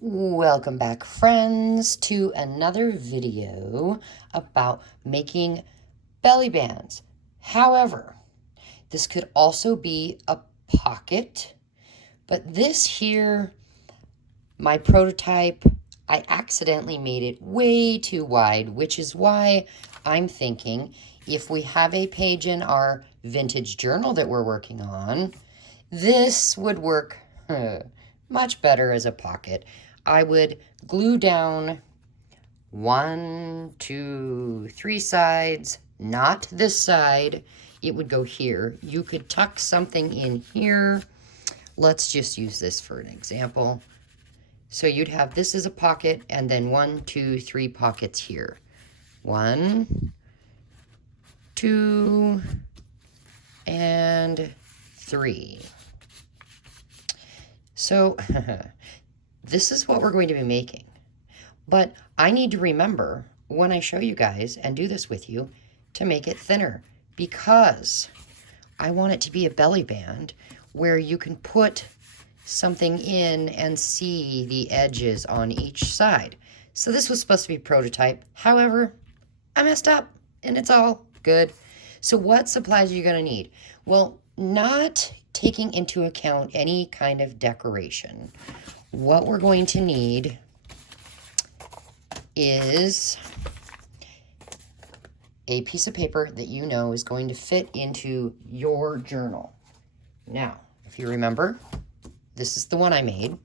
Welcome back, friends, to another video about making belly bands. However, this could also be a pocket, but this here, my prototype, I accidentally made it way too wide, which is why I'm thinking if we have a page in our vintage journal that we're working on, this would work much better as a pocket. I would glue down 1, 2, 3 sides, not this side. It would go here. You could tuck something in here. Let's just use this for an example. So you'd have this as a pocket and then 1, 2, 3 pockets here. 1, 2, and 3. So this is what we're going to be making. But I need to remember when I show you guys and do this with you to make it thinner, because I want it to be a belly band where you can put something in and see the edges on each side. So this was supposed to be prototype. However, I messed up and it's all good. So what supplies are you going to need? Well, not taking into account any kind of decoration, what we're going to need is a piece of paper that you know is going to fit into your journal. Now, if you remember, this is the one I made,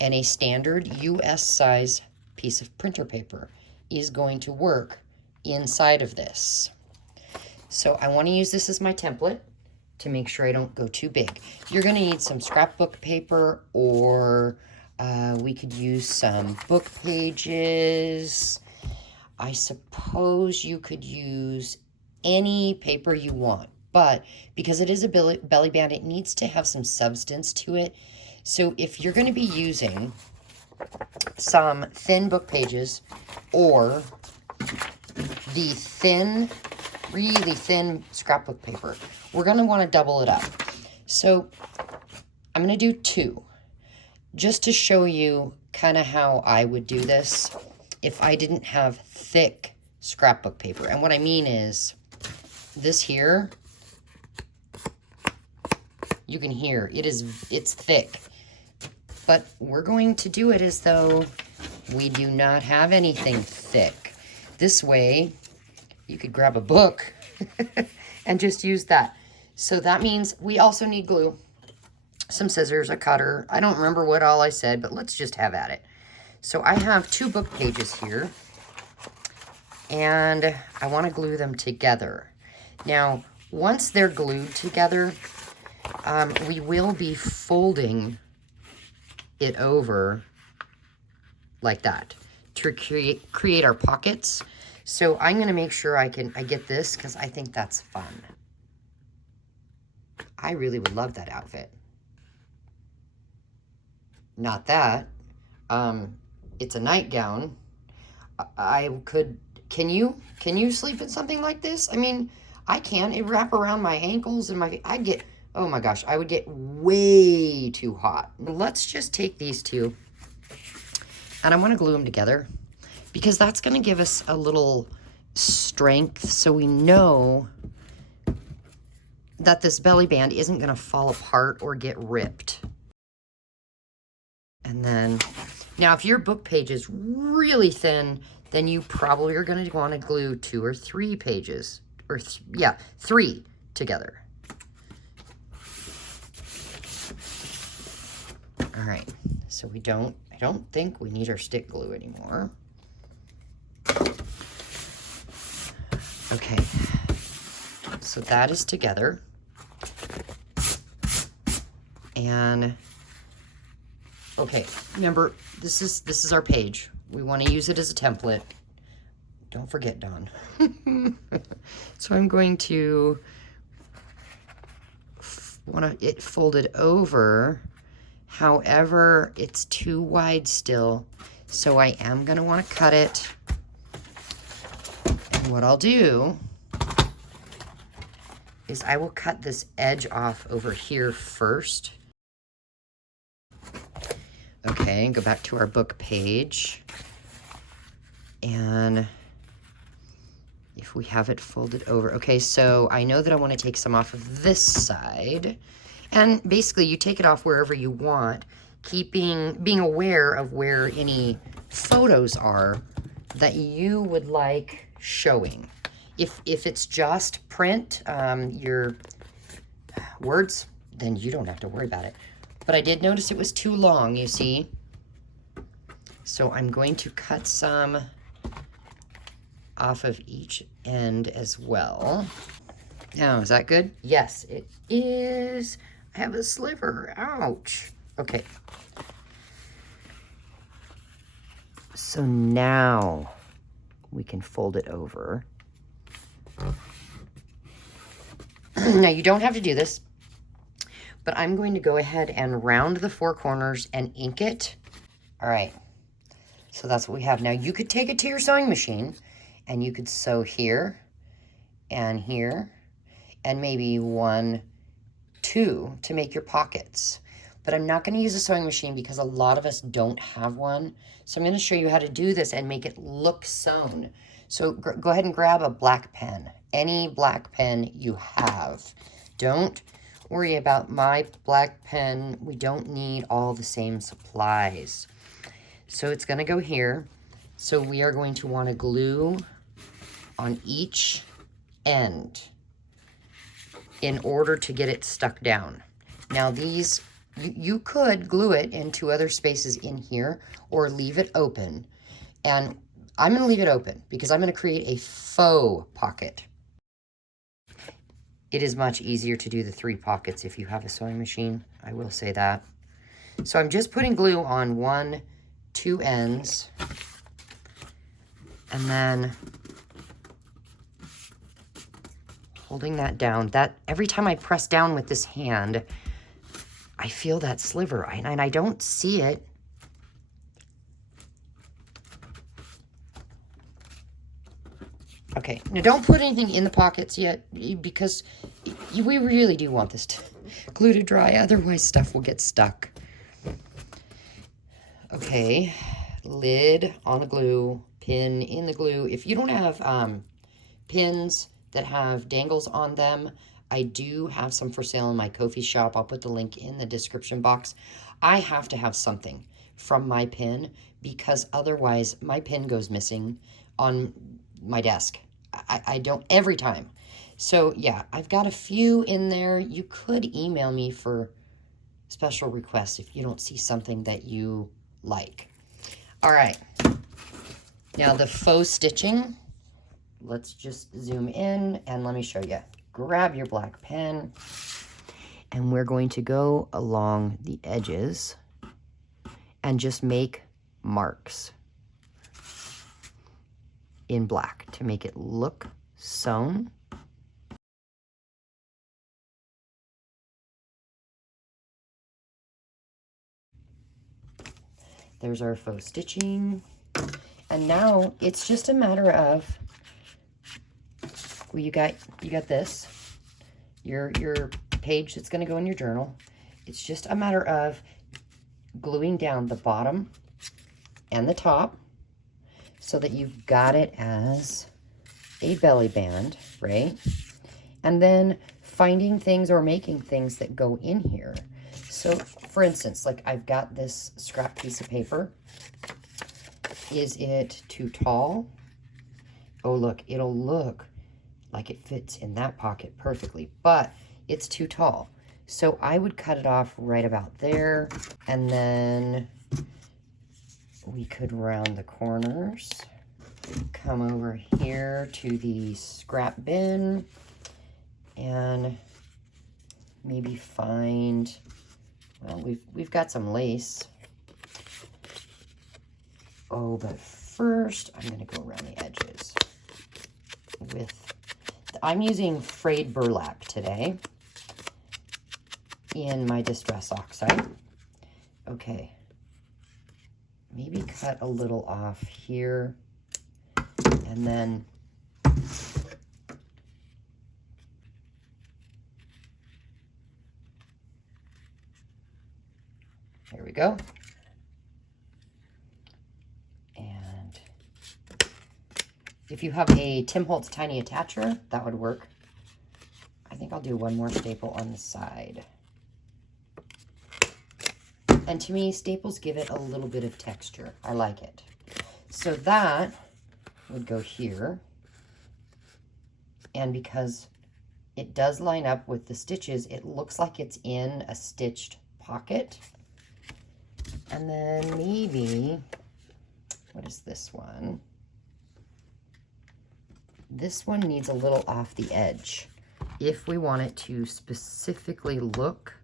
and a standard US size piece of printer paper is going to work inside of this. So I want to use this as my template to make sure I don't go too big. You're going to need some scrapbook paper, or we could use some book pages. I suppose you could use any paper you want, but because it is a belly band, it needs to have some substance to it. So if you're going to be using some thin book pages or the thin, really thin scrapbook paper, we're going to want to double it up. So I'm going to do 2 just to show you kind of how I would do this if I didn't have thick scrapbook paper. And what I mean is this here, you can hear it's thick, but we're going to do it as though we do not have anything thick. This way you could grab a book and just use that. So that means we also need glue, some scissors, a cutter. I don't remember what all I said, but let's just have at it. So I have 2 book pages here, and I want to glue them together. Now, once they're glued together, we will be folding it over like that to create our pockets. So I'm going to make sure I get this, because I think that's fun. I really would love that outfit. Not that. It's a nightgown. Can you sleep in something like this? I mean, I can. It wrap around my ankles and oh my gosh, I would get way too hot. Let's just take these 2, and I want to glue them together, because that's going to give us a little strength, so we know that this belly band isn't going to fall apart or get ripped. And then, now if your book page is really thin, then you probably are going to want to glue 2 or 3 pages, or 3 together. All right, so I don't think we need our stick glue anymore. Okay, so that is together. And okay, remember, this is our page. We want to use it as a template. Don't forget, Dawn. So I'm going to want it folded over. However, it's too wide still, so I am going to want to cut it. And what I'll do is I will cut this edge off over here first. Okay, go back to our book page. And if we have it folded over. Okay, so I know that I want to take some off of this side. And basically you take it off wherever you want, being aware of where any photos are that you would like showing. If it's just print, your words, then you don't have to worry about it. But I did notice it was too long, you see. So I'm going to cut some off of each end as well. Now, is that good? Yes, it is. I have a sliver. Ouch. Okay. So now we can fold it over. Now, you don't have to do this, but I'm going to go ahead and round the four corners and ink it. All right. So that's what we have. Now, you could take it to your sewing machine and you could sew here and here and maybe 1, 2 to make your pockets. But I'm not going to use a sewing machine because a lot of us don't have one. So I'm going to show you how to do this and make it look sewn. So go ahead and grab a black pen, any black pen you have. Don't worry about my black pen. We don't need all the same supplies. So it's going to go here. So we are going to want to glue on each end in order to get it stuck down. Now these, you could glue it in 2 other spaces in here or leave it open. And I'm going to leave it open because I'm going to create a faux pocket. It is much easier to do the 3 pockets if you have a sewing machine. I will say that. So I'm just putting glue on 1, 2 ends. And then holding that down. That every time I press down with this hand, I feel that sliver, and I don't see it. Okay, now don't put anything in the pockets yet because we really do want this glue to dry, otherwise stuff will get stuck. Okay, lid on the glue, pin in the glue. If you don't have pins that have dangles on them, I do have some for sale in my Ko-fi shop. I'll put the link in the description box. I have to have something from my pin because otherwise my pin goes missing on my desk. I don't, every time. So yeah, I've got a few in there. You could email me for special requests if you don't see something that you like. All right. Now the faux stitching, let's just zoom in and let me show you. Grab your black pen and we're going to go along the edges and just make marks in black to make it look sewn. There's our faux stitching. And now it's just a matter of, well, you got this, your page that's going to go in your journal. It's just a matter of gluing down the bottom and the top so that you've got it as a belly band, right? And then finding things or making things that go in here. So for instance, like I've got this scrap piece of paper. Is it too tall? Oh, look, it'll look like it fits in that pocket perfectly, but it's too tall. So I would cut it off right about there, and then we could round the corners, come over here to the scrap bin, and maybe find, well, we've got some lace. Oh, but first I'm going to go around the edges with, I'm using frayed burlap today in my Distress Oxide. Okay, maybe cut a little off here, and then there we go. If you have a Tim Holtz tiny attacher, that would work. I think I'll do one more staple on the side. And to me, staples give it a little bit of texture. I like it. So that would go here. And because it does line up with the stitches, it looks like it's in a stitched pocket. And then maybe, what is this one? This one needs a little off the edge if we want it to specifically look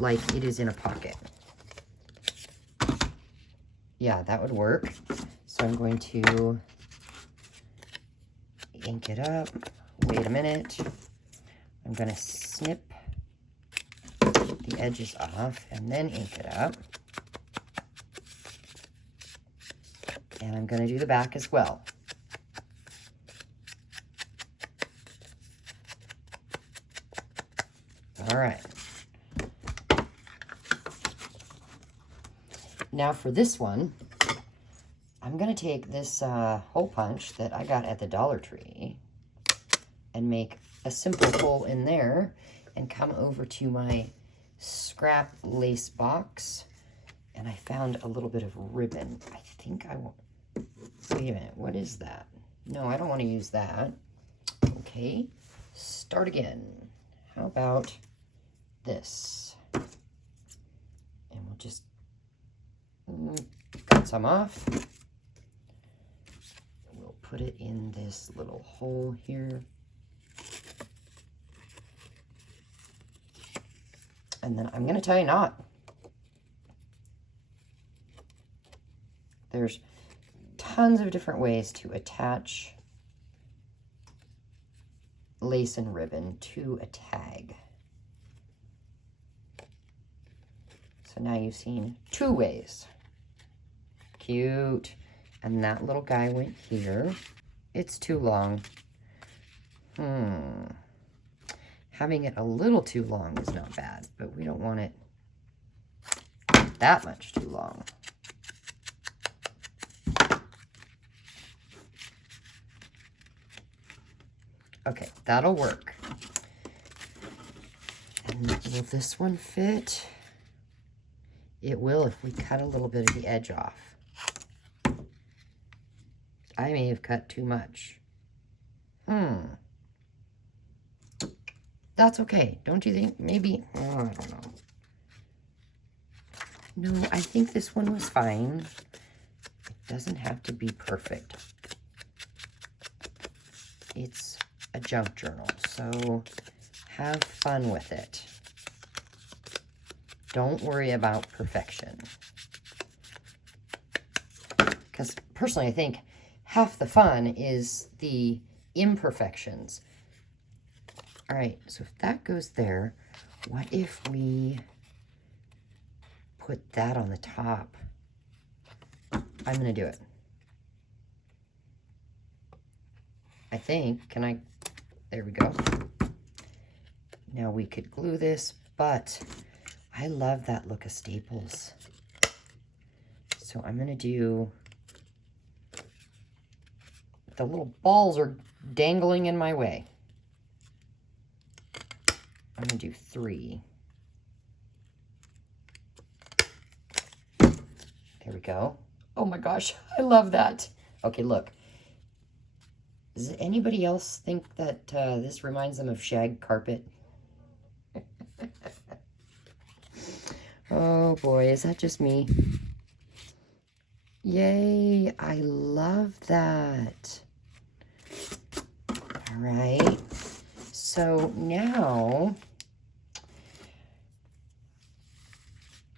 like it is in a pocket. Yeah, that would work. So I'm going to ink it up. Wait a minute. I'm going to snip the edges off and then ink it up. And I'm going to do the back as well. All right. Now for this one, I'm going to take this hole punch that I got at the Dollar Tree and make a simple hole in there and come over to my scrap lace box. And I found a little bit of ribbon. I think I want... Wait a minute, what is that? No, I don't want to use that. Okay, start again. How about this? And we'll just cut some off. We'll put it in this little hole here. And then I'm going to tie a knot. There's tons of different ways to attach lace and ribbon to a tag. So now you've seen two ways. Cute. And that little guy went here. It's too long. Having it a little too long is not bad, but we don't want it that much too long. Okay, that'll work. And will this one fit? It will if we cut a little bit of the edge off. I may have cut too much. That's okay, don't you think? Maybe, oh, I don't know. No, I think this one was fine. It doesn't have to be perfect. It's a junk journal, so have fun with it. Don't worry about perfection. Because personally, I think half the fun is the imperfections. All right, so if that goes there, what if we put that on the top? I'm gonna do it. I think, can I, there we go. Now we could glue this, but I love that look of staples. So I'm gonna do, the little balls are dangling in my way. I'm gonna do 3. There we go. Oh my gosh, I love that. Okay, look. Does anybody else think that this reminds them of shag carpet? Oh boy, is that just me? Yay, I love that. All right, so now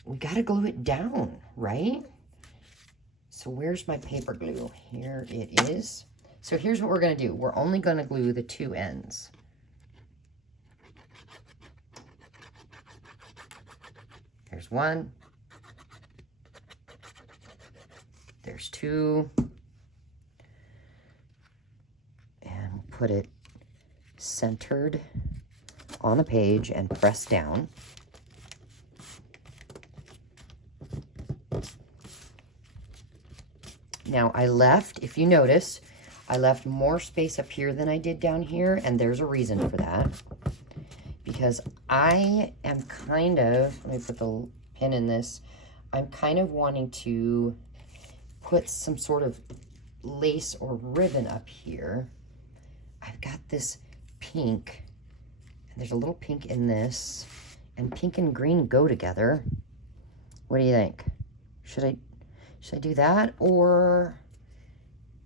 we gotta glue it down, right? So where's my paper glue? Here it is. So here's what we're gonna do. We're only gonna glue the 2 ends. There's 1. There's 2. And put it centered on a page and press down. Now I left, if you notice, I left more space up here than I did down here, and there's a reason for that. Because I am kind of, let me put the pin in this, I'm kind of wanting to put some sort of lace or ribbon up here. I've got this pink, and there's a little pink in this, and pink and green go together. What do you think? Should I do that, or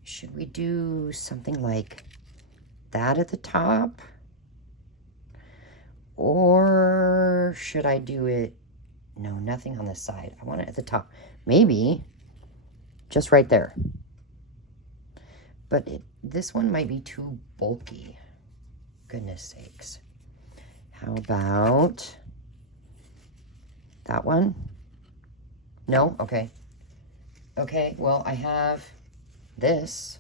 should we do something like that at the top? Or should I do it? No, nothing on this side. I want it at the top. Maybe just right there. But this one might be too bulky. Goodness sakes. How about that one? No? Okay. Okay, well, I have this.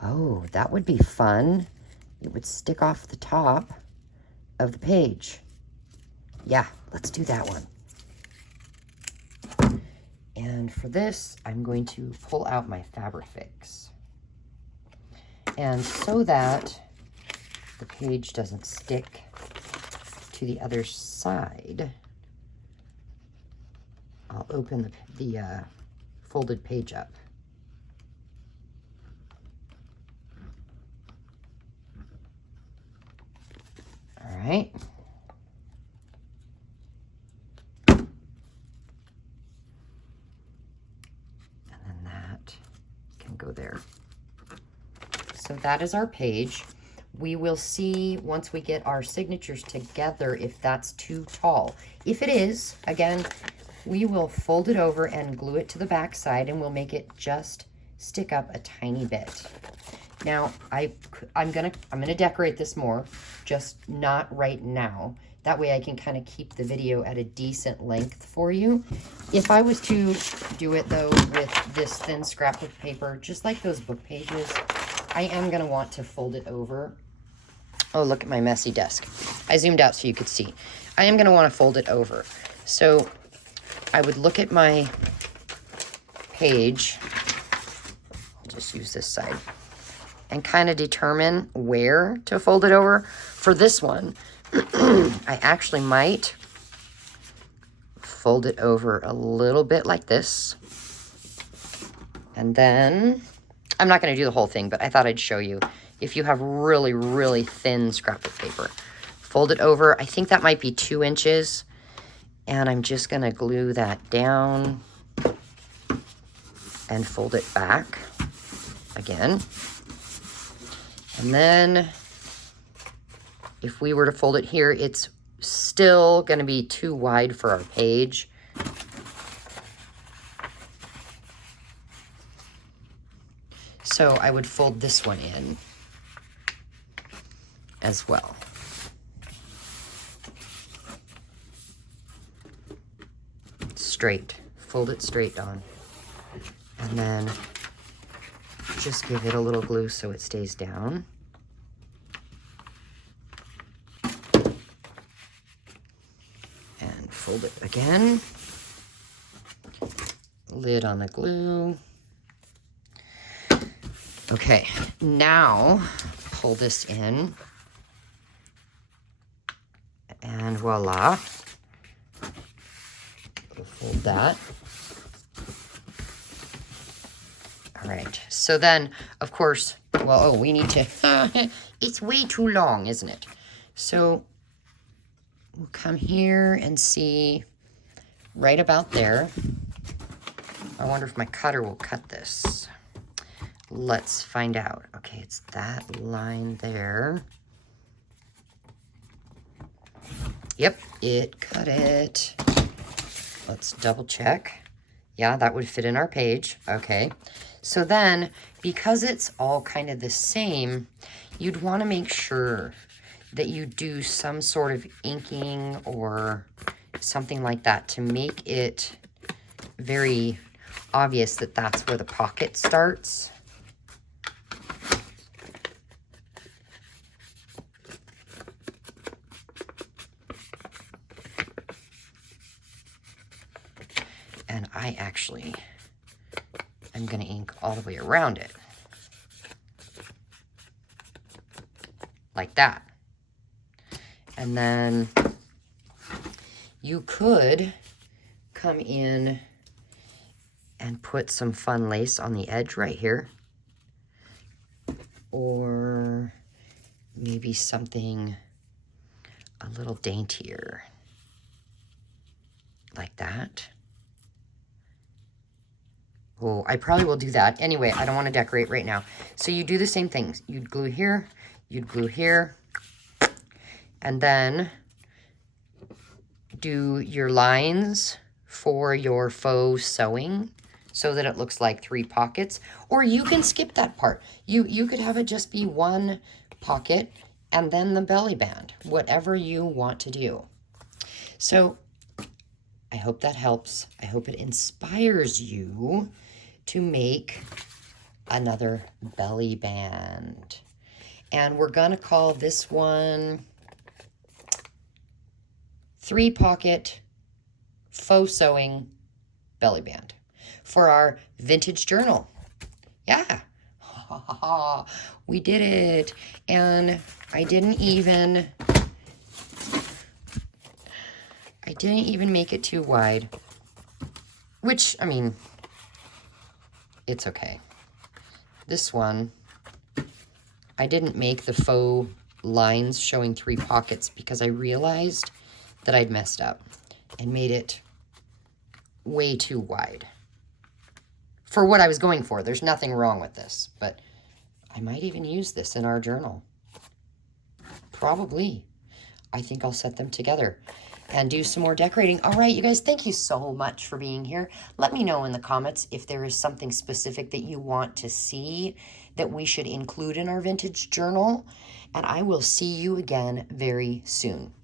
Oh, that would be fun. It would stick off the top of the page. Yeah, let's do that one. And for this, I'm going to pull out my Fabrifix. And so that the page doesn't stick to the other side, I'll open the folded page up. All right. And then that can go there. So that is our page. We will see once we get our signatures together if that's too tall. If it is, again, we will fold it over and glue it to the back side, and we'll make it just stick up a tiny bit. Now, I'm gonna decorate this more, just not right now. That way I can kind of keep the video at a decent length for you. If I was to do it though with this thin scrap of paper, just like those book pages, I am gonna want to fold it over. Oh, look at my messy desk. I zoomed out so you could see. I am gonna want to fold it over. So I would look at my page, I'll just use this side, and kind of determine where to fold it over. For this one, I actually might fold it over a little bit like this. And then, I'm not going to do the whole thing, but I thought I'd show you. If you have really, really thin scrap of paper, fold it over. I think that might be 2 inches. And I'm just going to glue that down and fold it back again. And then if we were to fold it here, it's still going to be too wide for our page. So I would fold this one in as well. Straight. Fold it straight on. And then just give it a little glue so it stays down. And fold it again. Lid on the glue. Okay, now pull this in. And voila. We'll fold that. All right, so then, of course, well, oh, we need to, it's way too long, isn't it? So we'll come here and see right about there. I wonder if my cutter will cut this. Let's find out. Okay, it's that line there. Yep, it cut it. Let's double check. Yeah, that would fit in our page. Okay. So then, because it's all kind of the same, you'd want to make sure that you do some sort of inking or something like that to make it very obvious that that's where the pocket starts. And I actually I'm going to ink all the way around it. Like that. And then you could come in and put some fun lace on the edge right here. Or maybe something a little daintier. Like that. Oh, I probably will do that. Anyway, I don't want to decorate right now. So you do the same things. You'd glue here, you'd glue here, and then do your lines for your faux sewing so that it looks like 3 pockets. Or you can skip that part. You could have it just be 1 pocket and then the belly band, whatever you want to do. So I hope that helps. I hope it inspires you to make another belly band. And we're gonna call this one 3 pocket faux sewing belly band for our vintage journal. Yeah, we did it. And I didn't even make it too wide, which, I mean, it's okay. This one, I didn't make the faux lines showing 3 pockets because I realized that I'd messed up and made it way too wide for what I was going for. There's nothing wrong with this, but I might even use this in our journal. Probably. I think I'll set them together and do some more decorating. All right, you guys, thank you so much for being here. Let me know in the comments if there is something specific that you want to see that we should include in our vintage journal, and I will see you again very soon.